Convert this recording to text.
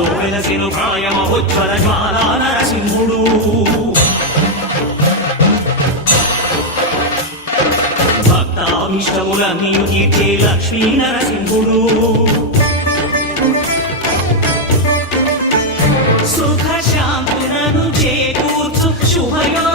నాలో వెలసెను ప్రాయమహోజ్వల జ్వాలా నరసింహుడు భక్తాభిష్టములన్నీయు తీర్చే లక్ష్మీ నరసింహుడు సుఖ శాంతులను చేకూర్చు శుభయో